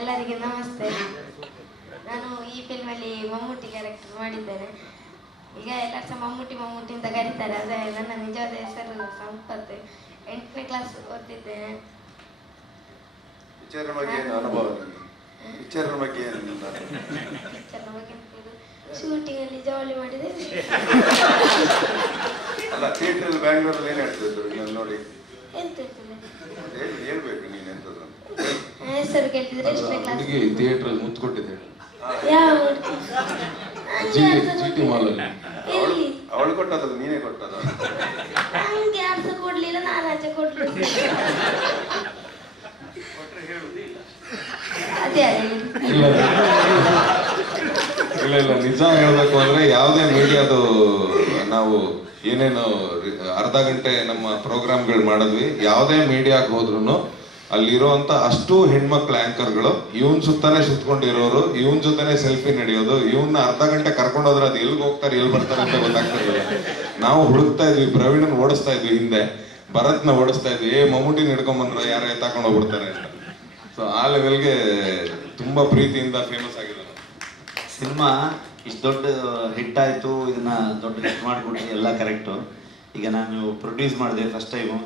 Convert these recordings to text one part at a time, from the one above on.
ಎಲ್ಲರಿಗೆ ನಮಸ್ತೆ. ನಾನು ಈ ಫಿಲ್ಮಲ್ಲಿ ಮಮ್ಮೂಟಿ ಕ್ಯಾರೆಕ್ಟರ್ ಮಾಡಿದ್ದೇನೆ. ಈಗ ಎಲ್ಲರೂ ಸಹ ಮಮ್ಮೂಟಿ ಮಮ್ಮೂಟಿ ಅಂತ ಕರೀತಾರೆ. ಅದೇ ನನ್ನ ನಿಜವಾದ ಹೆಸರು ಸಂಪತ್. 8ನೇ ಕ್ಲಾಸ್ ಓದ್ತಿದ್ದೇನೆ. ಪಿಕ್ಚರ್ ಬಗ್ಗೆ ಏನು ಅನುಭವ? ಪಿಕ್ಚರ್ ಬಗ್ಗೆ ಶೂಟಿಂಗ್ ಅಲ್ಲಿ ಜಾಲಿ ಮಾಡಿದೆ. ಅಲ್ಲ, ಥಿಯೇಟರ್ ಬ್ಯಾಂಗ್ಳೂರಲ್ಲಿ ಏನು ಹೇಳ್ತಿದ್ರು ನಾನು ನೋಡಿ? ಎಂತ ಹೇಳ್ಬೇಕು ನೀನು ಎಂತದ್ದು ಹೆಸರು ಕೇಳ್ತಿದ್ರೆ ಎಷ್ಟನೇ ಕ್ಲಾಸ್? ಥಿಯೇಟರ್ ಮುತ್ತು ಕೊಟ್ಟಿದ್ದೆ. ಯಾವ ಅವಳು ಕೊಟ್ಟದಲ್ಲ, ನೀನೇ ಕೊಟ್ಟದ? ನಂಗೆ ಅರ್ಥ ಕೊಡ್ಲಿಲ್ಲ, ನಾನು ಆಚೆ ಕೊಡ್ಲಿಲ್ಲ. ಅದೇ ಇಲ್ಲ ಇಲ್ಲ, ನಿಜ ಹೇಳ್ಬೇಕು ಅಂದ್ರೆ ಯಾವುದೇ ಮೀಡಿಯಾದು ನಾವು ಏನೇನು ಅರ್ಧ ಗಂಟೆ ನಮ್ಮ ಪ್ರೋಗ್ರಾಮ್ಗಳು ಮಾಡಿದ್ವಿ, ಯಾವುದೇ ಮೀಡಿಯಾಗೆ ಹೋದ್ರು ಅಲ್ಲಿರುವಂತ ಅಷ್ಟು ಹೆಣ್ಮಕ್ಳ ಆಂಕರ್ಗಳು ಇವನ್ ಸುತ್ತಾನೆ ಸುತ್ಕೊಂಡಿರೋರು, ಇವನ್ ಜೊತೆನೆ ಸೆಲ್ಫಿ ನಡೆಯೋದು, ಇವನ್ನ ಅರ್ಧ ಗಂಟೆ ಕರ್ಕೊಂಡೋದ್ರೆ ಅದು ಎಲ್ಗೆ ಹೋಗ್ತಾರೆ ಎಲ್ಲಿ ಬರ್ತಾರೆ ಅಂತ ಗೊತ್ತಾಗ್ತಿರ್ಲಿಲ್ಲ. ನಾವು ಹುಡುಕ್ತಾ ಇದ್ವಿ, ಪ್ರವೀಣನ್ ಓಡಿಸ್ತಾ ಇದ್ವಿ, ಹಿಂದೆ ಭರತ್ನ ಓಡಿಸ್ತಾ ಇದ್ವಿ, ಮಮ್ಮೂಟಿನ ಹಿಡ್ಕೊಂಡ್ಬಂದ್ರೆ ಯಾರೇ ತಗೊಂಡು ಹೋಗ್ಬಿಡ್ತಾರೆ ಅಂತ. ಸೊ ಆ ಲೆವೆಲ್ಗೆ ತುಂಬಾ ಪ್ರೀತಿಯಿಂದ ಫೇಮಸ್ ಆಗಿದೆ ಸಿನಿಮಾ. ಇಷ್ಟು ದೊಡ್ಡ ಹಿಟ್ ಆಯಿತು, ಇದನ್ನ ದೊಡ್ಡ ಹಿಟ್ ಮಾಡಿಕೊಟ್ರಿ, ಎಲ್ಲ ಕರೆಕ್ಟು. ಈಗ ನಾನು ಪ್ರೊಡ್ಯೂಸ್ ಮಾಡಿದೆ ಫಸ್ಟ್ ಟೈಮು.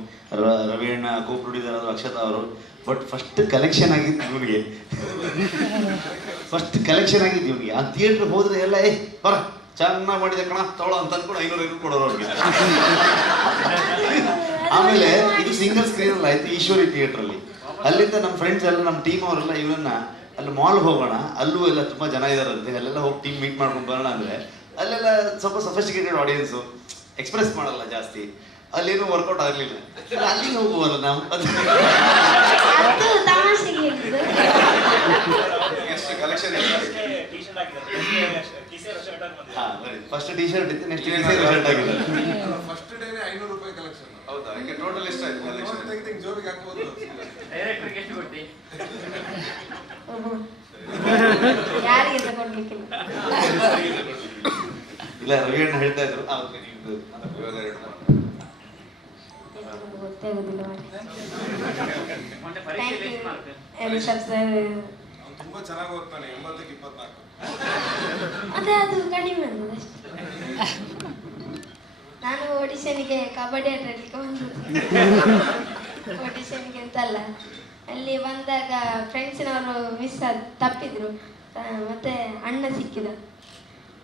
ರವಿ ಅಣ್ಣ ಕೋ ಪ್ರೊಡ್ಯೂಸರ್ ಆದರು, ಅಕ್ಷತಾ ಅವರು. ಬಟ್ ಫಸ್ಟ್ ಕಲೆಕ್ಷನ್ ಆಗಿತ್ತು ಇವನಿಗೆ. ಫಸ್ಟ್ ಕಲೆಕ್ಷನ್ ಆಗಿದ್ದು ಇವನಿಗೆ. ಆ ಥಿಯೇಟ್ರ್ ಹೋದ್ರೆ ಎಲ್ಲ ಬರ ಚೆನ್ನಾಗಿ ಮಾಡಿದೆ ಕಣ ತಗೊಳ್ಳೋ ಅಂತ ಅನ್ಕೊಂಡು 500 ಕೊಡೋರು ಅವ್ರಿಗೆ. ಆಮೇಲೆ ಇದು ಸಿಂಗಲ್ ಸ್ಕ್ರೀನಲ್ಲಿ ಆಯ್ತು ಈಶ್ವರಿ ಥಿಯೇಟ್ರಲ್ಲಿ. ಅಲ್ಲಿಂದ ನಮ್ಮ ಫ್ರೆಂಡ್ಸ್ ಎಲ್ಲ, ನಮ್ಮ ಟೀಮ್ ಅವರೆಲ್ಲ ಇವರನ್ನ ಅಲ್ಲಿ ಮಾಲ್ಗೆ ಹೋಗೋಣ, ಅಲ್ಲೂ ಎಲ್ಲ ತುಂಬ ಜನ ಇದಾರಂತೆ, ಅಲ್ಲೆಲ್ಲ ಹೋಗಿ ಟೀಮ್ ಮೀಟ್ ಮಾಡ್ಕೊಂಡು ಬರೋಣ ಅಂದರೆ ಅಲ್ಲೆಲ್ಲ ಸ್ವಲ್ಪ ಸಫಿಸ್ಟಿಕೇಟೆಡ್ ಆಡಿಯನ್ಸು, ಎಕ್ಸ್ಪ್ರೆಸ್ ಮಾಡಲ್ಲ ಜಾಸ್ತಿ, ಅಲ್ಲೇನು ವರ್ಕೌಟ್ ಆಗಲಿಲ್ಲ. ಅಲ್ಲಿಗೆ ಹೋಗುವಲ್ಲ ನಾವು. ಫಸ್ಟ್ ಟಿ ಶರ್ಟ್ ಇತ್ತು, ನೆಕ್ಸ್ಟ್ ಶರ್ಟ್ ಆಗಿದೆ. ಫಸ್ಟ್ ಡೇನೇ 500 ರೂಪಾಯಿ ಕಲೆಕ್ಷನ್. ಹೌದಾ? ಈಗ ಟೋಟಲ್ ಎಷ್ಟು ಆಯ್ತು ಕಲೆಕ್ಷನ್? ಜೋಬಿಗೆ ಹಾಕ್ಬೋದು. ಡೈರೆಕ್ಟರ್ಗೆ ಎಷ್ಟು ಕೊಟ್ಟಿ? ಯಾರಿಗೆ ತಗೊಂಡ್ಲಿಕ್ಕಿಲ್ಲ. ಇಲ್ಲ, ರವಿ ಅಣ್ಣ ಹೇಳ್ತಾ ಇದ್ರು. ಗೊತ್ತೇ ಆಗುದಿಲ್ಲ. ತುಂಬಾ ಚೆನ್ನಾಗಿ ಓದ್ತಾನೆ, 80ಕ್ಕೆ 24. ಅದೇ ಅದು ಕಡಿಮೆ ಅಷ್ಟೇ. ನಾನು ಆಡಿಷನ್ಗೆ ಕಬಡ್ಡಿ ಆಟ ಆಡ್ಲಿಕ್ಕೆ ಬಂದದ್ದು. ಆಡಿಷನ್ಗೆ ಅಂತಲ್ಲ, ಅಲ್ಲಿ ಬಂದಾಗ ಫ್ರೆಂಡ್ಸಿನವರು ತಪ್ಪಿದ್ರು. ಮತ್ತೆ ಅಣ್ಣ ಸಿಕ್ಕಿದ.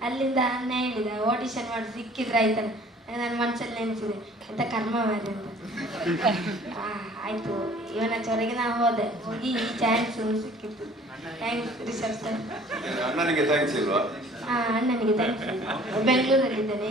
ಅಲ್ಲಿಂದ ಅಣ್ಣ ಹೇಳಿದ ಆಡಿಷನ್ ಮಾಡಿ ಸಿಕ್ಕಿದ್ರೆ ಆಯ್ತಾನೆ. ನನ್ನ ಮನಸ್ಸಲ್ಲಿ ನೆನೆಸಿದೆ, ಎಂತ ಕರ್ಮ ಮಾರಿ ಅಂತ. ಆಯ್ತು, ಇವನ ಹೊರಗೆ ನಾವು ಹೋದೆ. ಹೋಗಿ ಈ ಚಾನ್ಸ್ ಸಿಕ್ಕಿತ್ತು. Thanks Rishab sir. ಅಣ್ಣನಿಗೆ ಥ್ಯಾಂಕ್ಸ್ ಇಲ್ವಾ? ಅಣ್ಣನಿಗೆ ಥ್ಯಾಂಕ್ಸ್. ಬೆಂಗಳೂರಲ್ಲಿದ್ದೇನೆ.